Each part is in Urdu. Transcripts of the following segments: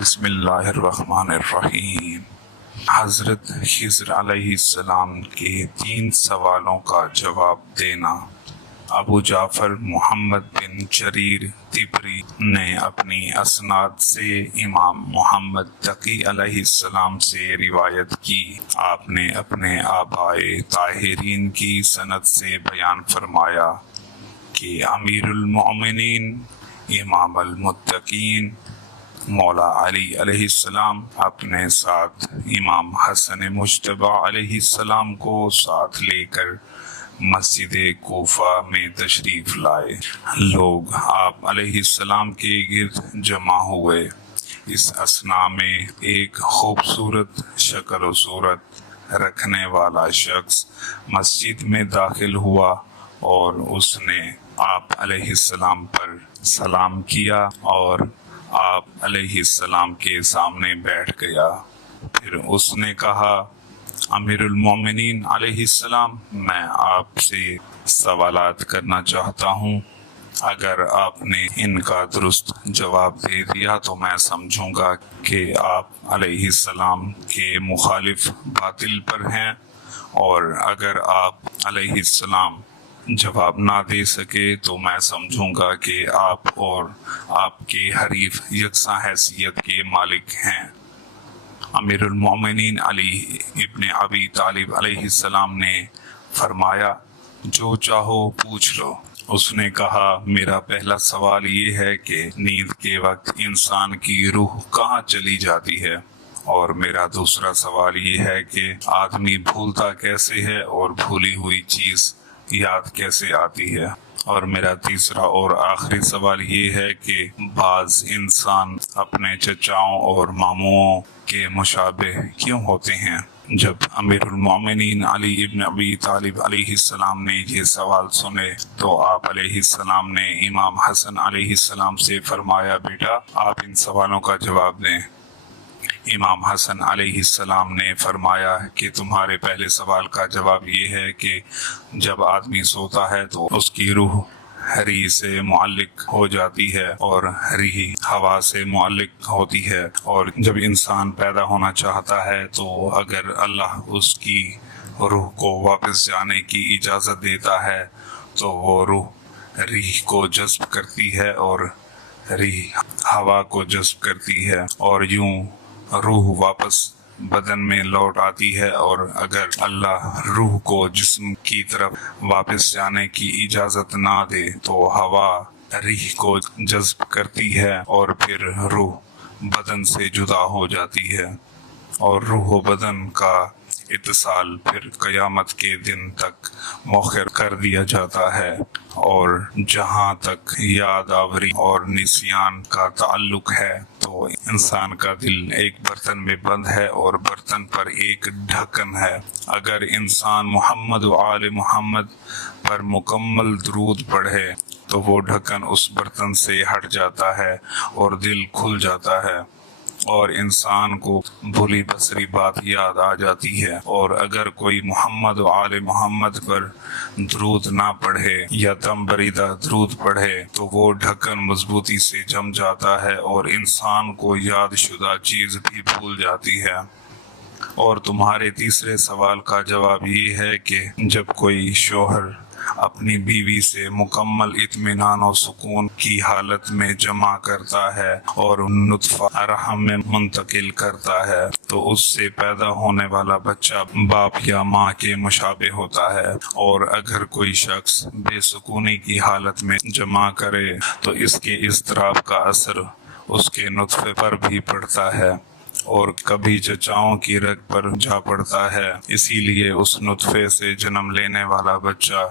بسم اللہ الرحمن الرحیم۔ حضرت خضر علیہ السلام کے 3 سوالوں کا جواب دینا۔ ابو جعفر محمد بن جریر طبری نے اپنی اسناد سے امام محمد تقی علیہ السلام سے روایت کی۔ آپ نے اپنے آبائے طاہرین کی سند سے بیان فرمایا کہ امیر المؤمنین امام المتقین مولا علی علیہ السلام اپنے ساتھ امام حسن مجتبی علیہ السلام کو ساتھ لے کر مسجد کوفہ میں تشریف لائے۔ لوگ آپ علیہ السلام کے گرد جمع ہوئے۔ اس اثناء میں ایک خوبصورت شکل و صورت رکھنے والا شخص مسجد میں داخل ہوا اور اس نے آپ علیہ السلام پر سلام کیا اور آپ علیہ السلام کے سامنے بیٹھ گیا۔ پھر اس نے کہا، امیر المومنین علیہ السلام، میں آپ سے سوالات کرنا چاہتا ہوں۔ اگر آپ نے ان کا درست جواب دے دیا تو میں سمجھوں گا کہ آپ علیہ السلام کے مخالف باطل پر ہیں، اور اگر آپ علیہ السلام جواب نہ دے سکے تو میں سمجھوں گا کہ آپ اور آپ کے حریف یکساں حیثیت کے مالک ہیں۔ امیر المومنین علی ابن ابی طالب علیہ السلام نے فرمایا، جو چاہو پوچھ لو۔ اس نے کہا، میرا پہلا سوال یہ ہے کہ نیند کے وقت انسان کی روح کہاں چلی جاتی ہے، اور میرا دوسرا سوال یہ ہے کہ آدمی بھولتا کیسے ہے اور بھولی ہوئی چیز یاد کیسے آتی ہے، اور میرا تیسرا اور آخری سوال یہ ہے کہ بعض انسان اپنے چچاؤں اور ماموں کے مشابہ کیوں ہوتے ہیں۔ جب امیر المومنین علی ابن ابی طالب علیہ السلام نے یہ سوال سنے تو آپ علیہ السلام نے امام حسن علیہ السلام سے فرمایا، بیٹا آپ ان سوالوں کا جواب دیں۔ امام حسن علیہ السلام نے فرمایا کہ تمہارے پہلے سوال کا جواب یہ ہے کہ جب آدمی سوتا ہے تو اس کی روح حری سے معلق ہو جاتی ہے اور حری ہوا سے معلق ہوتی ہے، اور جب انسان پیدا ہونا چاہتا ہے تو اگر اللہ اس کی روح کو واپس جانے کی اجازت دیتا ہے تو وہ روح ریح کو جذب کرتی ہے اور ریح ہوا کو جذب کرتی ہے، اور یوں روح واپس بدن میں لوٹ آتی ہے، اور اگر اللہ روح کو جسم کی طرف واپس جانے کی اجازت نہ دے تو ہوا ریح کو جذب کرتی ہے اور پھر روح بدن سے جدا ہو جاتی ہے، اور روح و بدن کا اتصال پھر قیامت کے دن تک مؤخر کر دیا جاتا ہے۔ اور جہاں تک یاد آوری اور نسیان کا تعلق ہے تو انسان کا دل ایک برتن میں بند ہے اور برتن پر ایک ڈھکن ہے۔ اگر انسان محمد و آل محمد پر مکمل درود پڑھے تو وہ ڈھکن اس برتن سے ہٹ جاتا ہے اور دل کھل جاتا ہے، اور انسان کو بھولی بسری بات یاد آ جاتی ہے۔ اور اگر کوئی محمد و آل محمد پر درود نہ پڑھے یا دم بریدہ درود پڑھے تو وہ ڈھکن مضبوطی سے جم جاتا ہے اور انسان کو یاد شدہ چیز بھی بھول جاتی ہے۔ اور تمہارے تیسرے سوال کا جواب یہ ہے کہ جب کوئی شوہر اپنی بیوی سے مکمل اطمینان و سکون کی حالت میں جمع کرتا ہے اور نطفہ رحم میں منتقل کرتا ہے تو اس سے پیدا ہونے والا بچہ باپ یا ماں کے مشابہ ہوتا ہے، اور اگر کوئی شخص بے سکونی کی حالت میں جمع کرے تو اس کے اضطراب کا اثر اس کے نطفے پر بھی پڑتا ہے، اور کبھی چچاؤں کی رگ پر جا پڑتا ہے۔ اسی لیے اس نطفے سے جنم لینے والا بچہ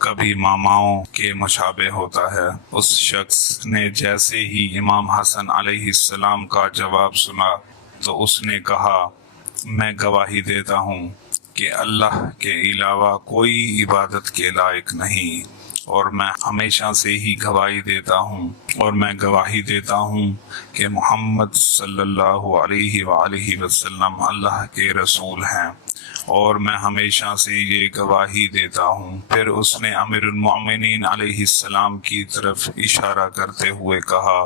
کبھی ماماؤں کے مشابہ ہوتا ہے۔ اس شخص نے جیسے ہی امام حسن علیہ السلام کا جواب سنا تو اس نے کہا، میں گواہی دیتا ہوں کہ اللہ کے علاوہ کوئی عبادت کے لائق نہیں، اور میں ہمیشہ سے ہی گواہی دیتا ہوں کہ محمد صلی اللہ علیہ وآلہ وسلم اللہ کے رسول ہیں، اور میں ہمیشہ سے یہ گواہی دیتا ہوں۔ پھر اس نے امیر المؤمنین علیہ السلام کی طرف اشارہ کرتے ہوئے کہا،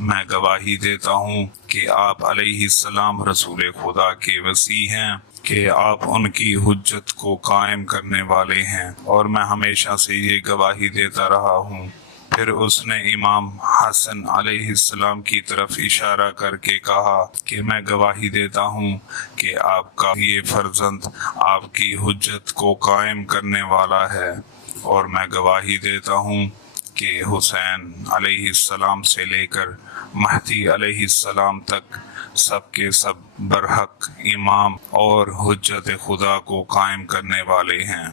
میں گواہی دیتا ہوں کہ آپ علیہ السلام رسول خدا کے وصی ہیں، کہ آپ ان کی حجت کو قائم کرنے والے ہیں، اور میں ہمیشہ سے یہ گواہی دیتا رہا ہوں۔ پھر اس نے امام حسن علیہ السلام کی طرف اشارہ کر کے کہا کہ میں گواہی دیتا ہوں کہ آپ کا یہ فرزند آپ کی حجت کو قائم کرنے والا ہے، اور میں گواہی دیتا ہوں کہ حسین علیہ السلام سے لے کر مہدی علیہ السلام تک سب کے سب برحق امام اور حجت خدا کو قائم کرنے والے ہیں۔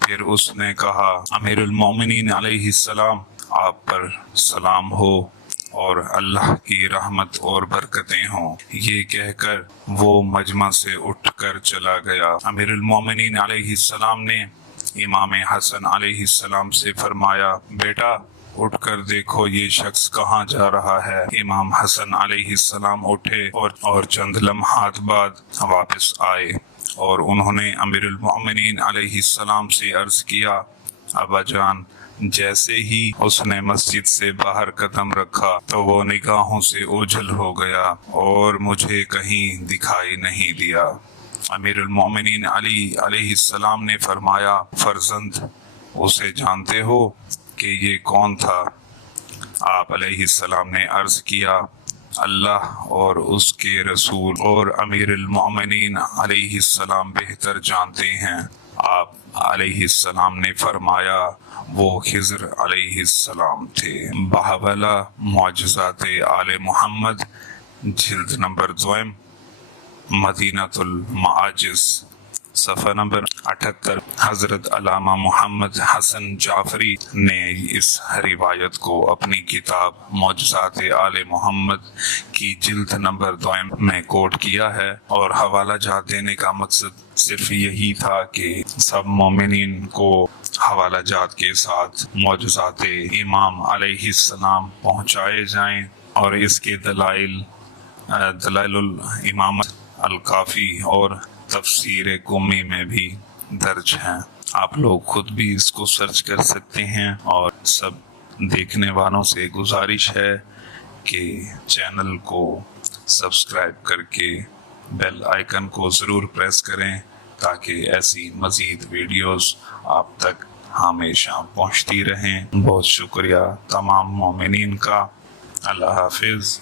پھر اس نے کہا، امیر المومنین علیہ السلام، آپ پر سلام ہو اور اللہ کی رحمت اور برکتیں ہوں۔ یہ کہہ کر وہ مجمع سے اٹھ کر چلا گیا۔ امیر المومنین علیہ السلام نے امام حسن علیہ السلام سے فرمایا، بیٹا اٹھ کر دیکھو یہ شخص کہاں جا رہا ہے۔ امام حسن علیہ السلام اٹھے اور چند لمحات بعد واپس آئے، اور انہوں نے امیر المومنین علیہ السلام سے عرض کیا، ابا جان، جیسے ہی اس نے مسجد سے باہر قدم رکھا تو وہ نگاہوں سے اوجھل ہو گیا اور مجھے کہیں دکھائی نہیں دیا۔ امیر المومنین علی علیہ السلام نے فرمایا، فرزند، اسے جانتے ہو کہ یہ کون تھا؟ آپ علیہ السلام نے عرض کیا، اللہ اور اس کے رسول اور امیر المومنین علیہ السلام بہتر جانتے ہیں۔ آپ علیہ السلام نے فرمایا، وہ خضر علیہ السلام تھے۔ بحوالہ معجزات آل محمد، جلد نمبر 2، مدینۃ المعاجز، صفحہ نمبر 78۔ حضرت علامہ محمد حسن جعفری نے اس روایت کو اپنی کتاب معجزات آل محمد کی جلد نمبر 2 میں کوٹ کیا ہے، اور حوالہ جات دینے کا مقصد صرف یہی تھا کہ سب مومنین کو حوالہ جات کے ساتھ معجزات امام علیہ السلام پہنچائے جائیں، اور اس کے دلائل الامامت الکافی اور تفسیر قمی میں بھی درج ہیں۔ آپ لوگ خود بھی اس کو سرچ کر سکتے ہیں، اور سب دیکھنے والوں سے گزارش ہے کہ چینل کو سبسکرائب کر کے بیل آئیکن کو ضرور پریس کریں تاکہ ایسی مزید ویڈیوز آپ تک ہمیشہ پہنچتی رہیں۔ بہت شکریہ تمام مومنین کا۔ اللہ حافظ۔